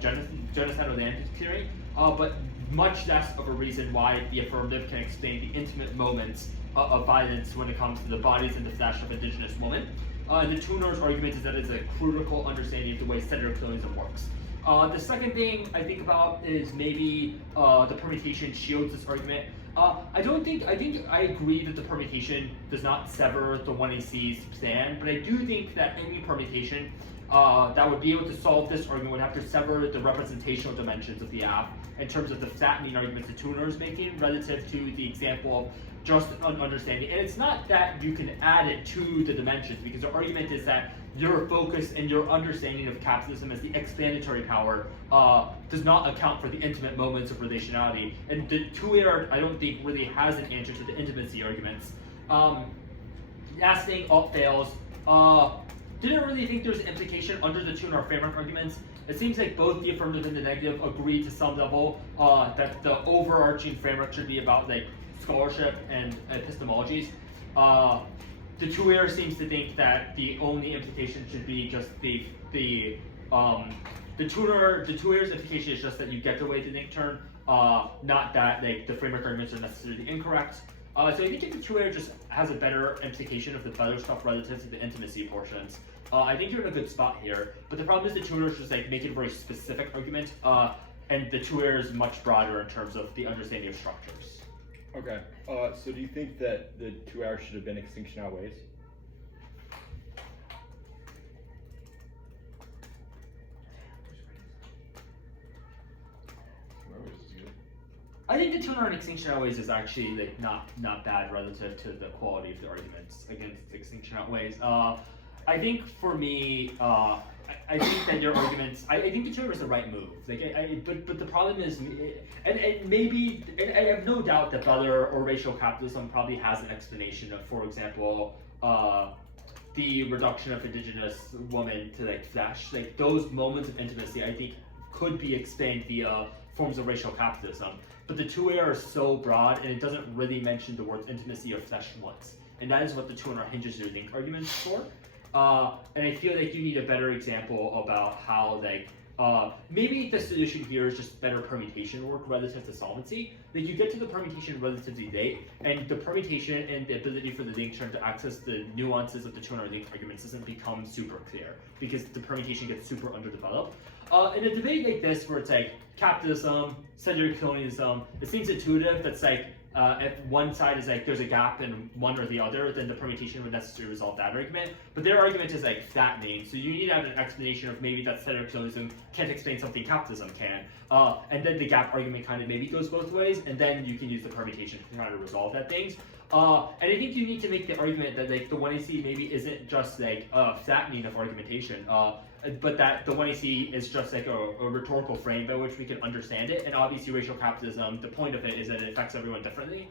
genocidal land clearing, but much less of a reason why the affirmative can explain the intimate moments of violence when it comes to the bodies and the flesh of indigenous women. And the Tuner's argument is that it's a critical understanding of the way settler colonialism works. The second thing I think about is maybe the permutation shields this argument. I think I agree that the permutation does not sever the 1AC's stand, but I do think that any permutation that would be able to solve this argument would have to sever the representational dimensions of the app in terms of the flattening arguments the Tuner is making relative to the example of just an understanding. And it's not that you can add it to the dimensions, because the argument is that your focus and your understanding of capitalism as the explanatory power does not account for the intimate moments of relationality. And the Tuer, I don't think, really has an answer to the intimacy arguments. Last thing, alt fails. Didn't really think there's an implication under the Tuner framework arguments. It seems like both the affirmative and the negative agree to some level that the overarching framework should be about like scholarship and epistemologies. The Tuer seems to think that the only implication should be just the Tuer's implication is just that you get the way to think turn, not that like the framework arguments are necessarily incorrect. So I think the Tuer just has a better implication of the better stuff relative to the intimacy portions. I think you're in a good spot here, but the problem is the Tuer is just like making a very specific argument, and the Tuer is much broader in terms of the understanding of structures. Okay, so do you think that the 2 hours should have been extinction outweighs? I think the Tuner on extinction outweighs is actually like not bad relative to the quality of the arguments against extinction outweighs. I think for me, I think that your arguments, I think the Tuner is the right move. Like, but the problem is, and maybe, and I have no doubt that other or racial capitalism probably has an explanation of, for example, the reduction of indigenous women to like flesh. Like those moments of intimacy, I think, could be explained via forms of racial capitalism. But the Tuer is so broad, and it doesn't really mention the words intimacy or flesh once. And that is what the Tuner hinges your link arguments for. And I feel like you need a better example about how like maybe the solution here is just better permutation work relative to solvency. Like you get to the permutation relatively late, and the permutation and the ability for the link term to access the nuances of the Tuner link arguments doesn't become super clear because the permutation gets super underdeveloped. In a debate like this where it's like capitalism, settler colonialism, it seems intuitive that's like if one side is like there's a gap in one or the other, then the permutation would necessarily resolve that argument. But their argument is like flattening, so you need to have an explanation of maybe that settler colonialism can't explain something capitalism can. And then the gap argument kind of maybe goes both ways, and then you can use the permutation to try to resolve that things. And I think you need to make the argument that like the 1AC maybe isn't just like a flattening of argumentation, but that the 1AC is just like a rhetorical frame by which we can understand it. And obviously racial capitalism, the point of it is that it affects everyone differently.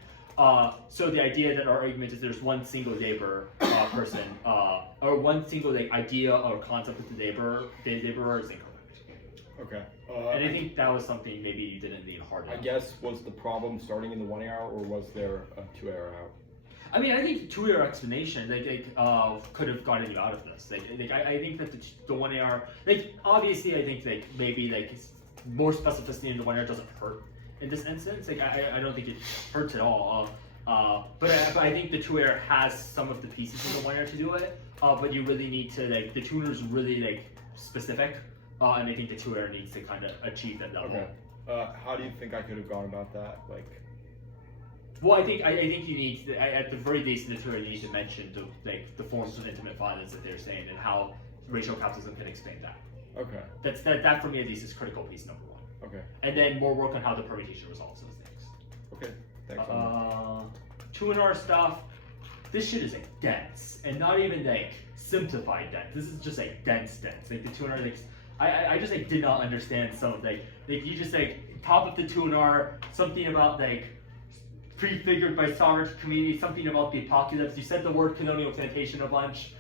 So the idea that our argument is there's one single labor person, or one single like idea or concept of the laborer is incorrect. Okay. And I think that was something maybe you didn't lean hard on. I guess, was the problem starting in the 1 hour, or was there a 2 hour out? I mean, I think 2 hour explanation could have gotten you out of this. I think that the 1 hour, obviously, I think maybe more specificity in the 1 hour doesn't hurt in this instance. I don't think it hurts at all. But I think the 2 hour has some of the pieces in the 1 hour to do it. But you really need to the tuner's really specific. And I think the 2 hour needs to kind of achieve that level. Okay. How do you think I could have gone about that? Well, I think you need to, at the very least in the 2 hour, you need to mention the forms of intimate violence that they're saying and how racial capitalism can explain that. Okay. That for me at least is critical piece number 1. Okay. And then more work on how the permutation resolves those things. Okay. Thanks. 2 hour stuff. This shit is dense and not even simplified dense. This is just dense. The 2 hour I just did not understand some of you just top of the 2 hour something about prefigured by sovereignty community, something about the apocalypse. You said the word colonial plantation a bunch.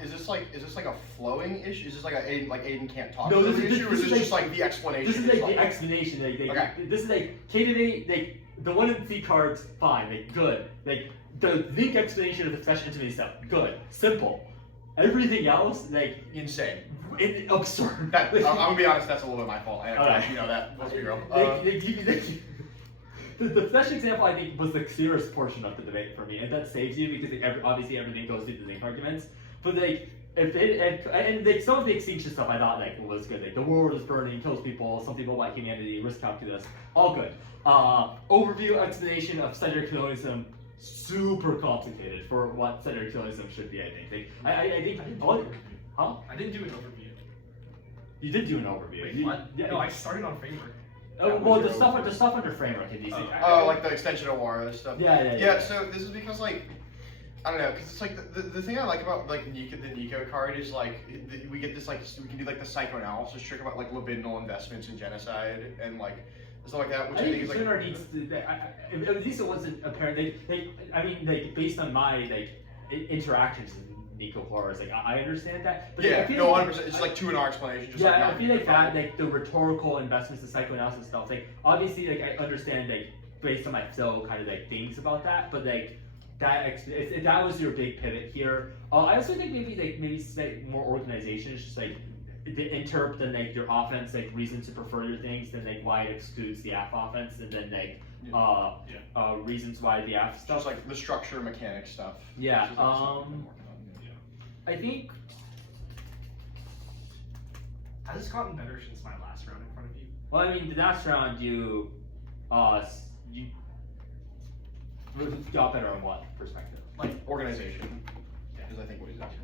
Is this a flowing issue? Is this Aiden can't talk? No, this is issue, or is this just the explanation? This is the explanation. Okay. This is K-to-V, the 1C cards, fine, good. The link explanation of the succession intimacy stuff, good, simple. Everything else, insane. Absurd. I'm gonna be honest, that's a little bit my fault. You know that. Let's be real. The flesh example, I think, was the clearest portion of the debate for me, and that saves you because obviously everything goes through the link arguments. But some of the extinction stuff I thought was good. The world is burning, kills people, some people about humanity, risk calculus, all good. Overview explanation of settler colonialism, super complicated for what settler colonialism should be. I think. I didn't do an overview. You did do an overview. Wait, what? No, I started on framework. Well, the stuff under framework in DC. Like the extension of war, this stuff. Yeah. So this is because I don't know, because it's the thing I like about the Nico card is we get this we can do the psychoanalysis trick about libidinal investments in genocide and stuff like that, which I think is at least it wasn't apparent. Based on my interactions with Nico horrors, I understand that. But yeah, I feel 100%. It's 2 and R explanation. Just I feel that the rhetorical investments in psychoanalysis stuff. Obviously, I understand based on my flow kind of things about that, but that was your big pivot here. I also think maybe more organization is just the interp than your offense reasons to prefer your things than why it excludes the F offense and then reasons why the F stuff. Just the structure mechanic stuff. Yeah. I think has this gotten better since my last round in front of you? Well, the last round you got better on what perspective? Organization. Because I think what he's asking.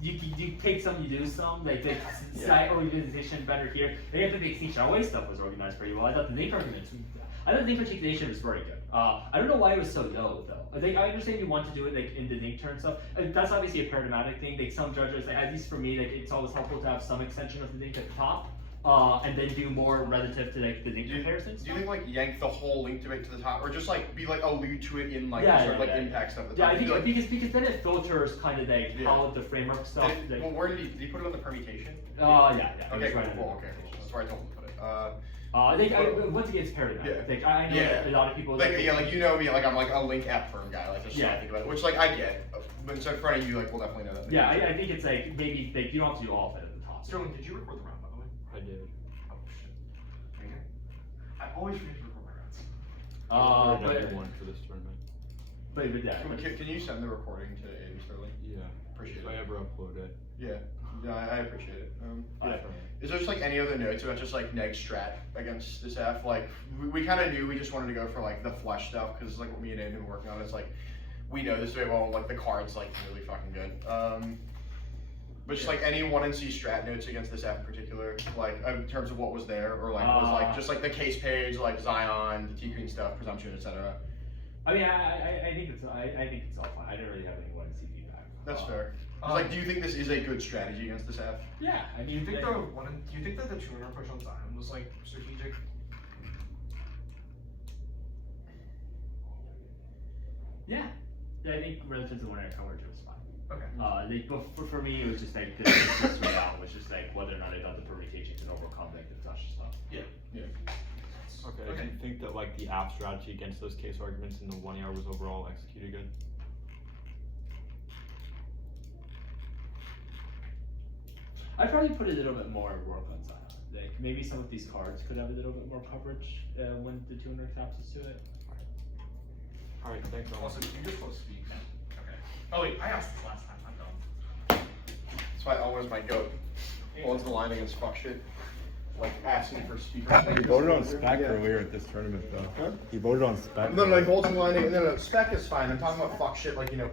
You take some, you do some. The site organization better here. I think the extinction away stuff was organized pretty well. I thought the link arguments. I thought the link articulation was very good. I don't know why it was so low though. I understand you want to do it in the link term stuff. That's obviously a paradigmatic thing. Some judges, at least for me, it's always helpful to have some extension of the link at the top. And then do more relative to the link comparisons. Do you think yank the whole link debate to the top, or just be allude to it in impact stuff? Yeah, I think because then it filters kind of how the framework stuff. Well, where did he put it on the permutation? Yeah. Okay, cool. Okay, that's where I told him to put it. Once again, it's paradigmatic. Yeah. I know a lot of people. You know me, I'm a link app firm guy. That's how I think about it. Which I get, but so in front of you, we'll definitely know that. Yeah, I think it's maybe you don't have to do all of it at the top. Sterling, did you record the round by the way? I did. Oh shit. Okay. I always forget to record my rounds. But one for this tournament. But yeah. Can you send the recording to Aiden Sterling? Yeah. Appreciate If it. I ever upload it. Yeah, I appreciate it. Yeah. Is there just like any other notes about just like neg strat against this F? Like we kind of knew we just wanted to go for like the flesh stuff because like what me and Aiden have been working on is like we know this very well. Like the card's like really fucking good. But just like any 1 and C strat notes against this F in particular, like in terms of what was there, or like was like just like the case page, like Zion, the T Green stuff, presumption, etc. I mean, I think it's all fine. I didn't really have any 1 C feedback. That's fair. Like, do you think this is a good strategy against this F? Yeah, I mean, Do you think that the tuner push on Zion was like strategic? Yeah, I think relative to when I covered it was fine. Okay. But for me, it was just like the straight out was just like whether or not I thought the permutation could overcome like the flush stuff. Yeah. Okay. Okay. Do you think that like the app strategy against those case arguments in the 1 ER was overall executed good? I'd probably put a little bit more work on Zion. Like maybe some of these cards could have a little bit more coverage when the tuner taps to it. All right, thanks. Also, can you just close speak? Okay. Oh wait, I asked this last time. I'm dumb. That's why Elmer's my goat. Holds the line against fuck shit. Like asking for speakers. He voted on spec earlier at this tournament, though. Huh? He voted on spec. No, he holds the line. No, spec is fine. I'm talking about fuck shit, like, you know,